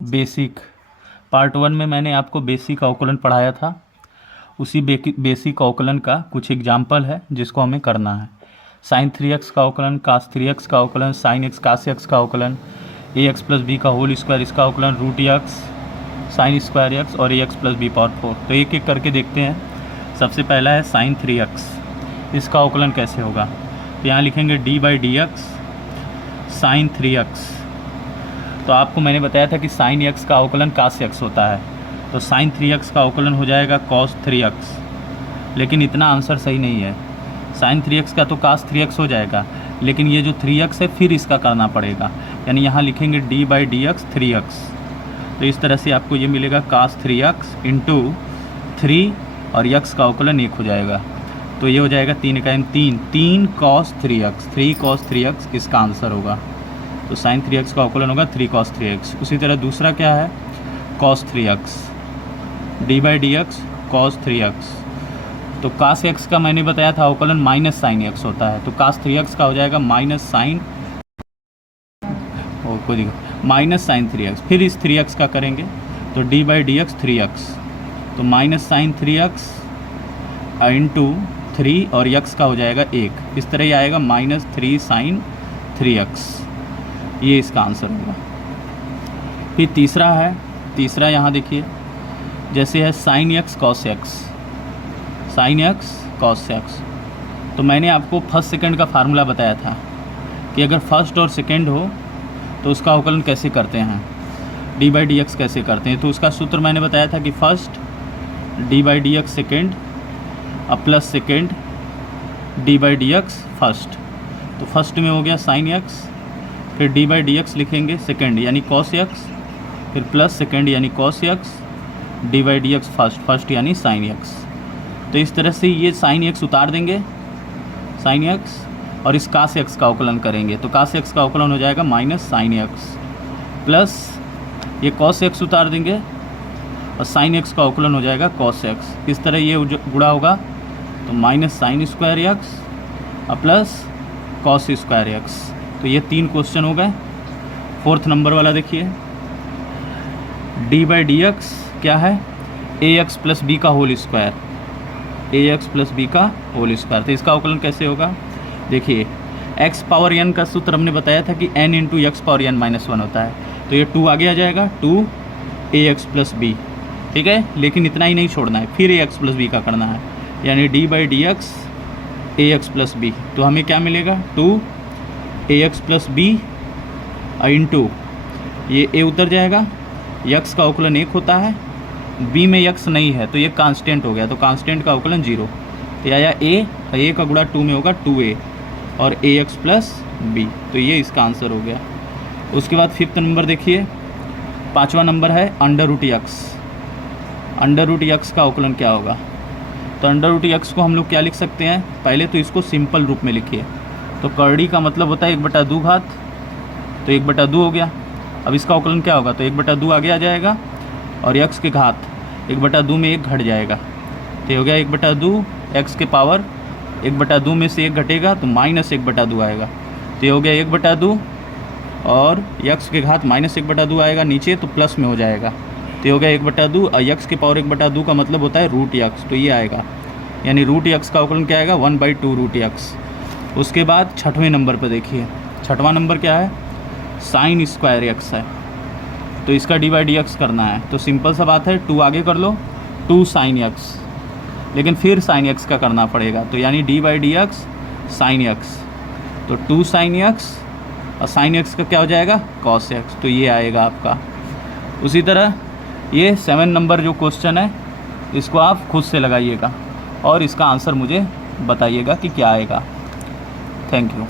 Basic part 1 में मैंने आपको बेसिक अवकलन पढ़ाया था। उसी बेसिक अवकलन का कुछ एग्जाम्पल है जिसको हमें करना है। साइन 3x का अवकलन, कास 3x का अवकलन, साइन x कास x का अवकलन, ax प्लस बी का होल स्क्वायर इसका अवकलन, root x sine square x और ax प्लस बी पावर 4। तो एक एक करके देखते हैं। सबसे पहला है साइन 3x, इसका अवकलन कैसे होगा। तो यहाँ लिखेंगे d by D x sine 3x। तो आपको मैंने बताया था कि साइन x का अवकलन कास x होता है, तो साइन 3x का अवकलन हो जाएगा कॉस 3x। लेकिन इतना आंसर सही नहीं है। साइन 3x का तो कास 3x हो जाएगा, लेकिन ये जो 3x है फिर इसका करना पड़ेगा, यानी यहाँ लिखेंगे d by D x 3x। तो इस तरह से आपको ये मिलेगा कास 3x इंटू 3 और x का अवकलन 1 हो जाएगा। तो ये हो जाएगा 3 का 3 कॉस 3x, 3 कॉस 3x इसका आंसर होगा। तो साइन 3x का अवकलन होगा 3 कॉस 3x। उसी तरह दूसरा क्या है, cos 3x, d by D x cos 3x। तो कास x का मैंने बताया था अवकलन माइनस साइन x होता है, तो कास 3x का हो जाएगा minus sign minus sign 3x। फिर इस 3x का करेंगे तो d by D x 3x, तो माइनस साइन 3x इंटू 3 और x का हो जाएगा 1। इस तरह ही आएगा माइनस 3 साइन 3x, ये इसका आंसर होगा। फिर तीसरा है, तीसरा यहाँ देखिए जैसे है sine x cos x, sine x cos x। तो मैंने आपको फर्स्ट सेकंड का फार्मूला बताया था कि अगर फर्स्ट और सेकंड हो तो उसका अवकलन कैसे करते हैं, d बाई डी एक्स कैसे करते हैं। तो उसका सूत्र मैंने बताया था कि first d by D x second plus second d by D x first. तो फर्स्ट में हो गया साइन x, फिर d बाई डी एक्स लिखेंगे सेकेंड यानी कॉस x, फिर प्लस सेकेंड यानी cos x, d by D x first यानी साइन x। तो इस तरह से ये साइन x उतार देंगे साइन x और इस कास x का अवकलन करेंगे। तो कास x का अवकलन हो जाएगा माइनस साइन x, प्लस ये कॉस x उतार देंगे और साइन x का अवकलन हो जाएगा कॉस x। इस तरह ये गुणा होगा तो माइनस साइन स्क्वायर x और प्लस कॉस स्क्वायर x। तो ये 3 क्वेश्चन हो गए। फोर्थ नंबर वाला देखिए, d बाई डी एक्स क्या है, ax प्लस बी का whole square, ax plus B का होल स्क्वायर। तो इसका अवकलन कैसे होगा, देखिए x पावर n का सूत्र हमने बताया था कि n into x power n minus 1 होता है। तो ये 2 आगे आ जाएगा, 2ax प्लस बी, ठीक है। लेकिन इतना ही नहीं छोड़ना है, फिर ax प्लस बी का करना है, यानी d by D x ax plus b. तो हमें क्या मिलेगा, 2ax प्लस बी इंटू ये a उतर जाएगा, x का अवकलन 1 होता है, b में x नहीं है तो ये कांस्टेंट हो गया, तो कांस्टेंट का अवकलन 0। तो आया a का गुणा 2 में होगा 2a और ax प्लस बी। तो ये इसका आंसर हो गया। उसके बाद फिफ्थ नंबर देखिए, 5वां नंबर है under root x। Under root x का अवकलन क्या होगा। तो अंडर रूट x को हम लोग क्या लिख सकते हैं, पहले तो इसको सिंपल रूप में लिखिए। तो करड़ी का मतलब होता है 1/2 घात, तो 1/2 हो गया। अब इसका अवकलन क्या होगा, तो 1/2 आगे आ जाएगा और x के घात 1/2 में 1 घट जाएगा, तो हो गया 1/2 x के पावर 1/2 में से 1 घटेगा तो माइनस 1/2 आएगा। तो ये हो गया 1/2 और x के घात माइनस 1/2 आएगा नीचे, तो प्लस में हो जाएगा। तो ये हो गया 1/2 और x के पावर 1/2 का मतलब होता है रूट x, तो ये आएगा, यानी रूट x का अवकलन क्या आएगा, 1/2 रूट x। उसके बाद 6वें नंबर पर देखिए, 6वां नंबर क्या है, साइन स्क्वायर x है। तो इसका d बाई डी एक्स करना है, तो सिंपल सा बात है, 2 आगे कर लो, 2 साइन x, लेकिन फिर साइन x का करना पड़ेगा, तो यानी d by D x sine x। तो 2 साइन x और साइन x का क्या हो जाएगा, कॉस x। तो ये आएगा आपका। उसी तरह ये 7 नंबर जो क्वेश्चन है इसको आप खुद से लगाइएगा और इसका आंसर मुझे बताइएगा कि क्या आएगा। Thank you.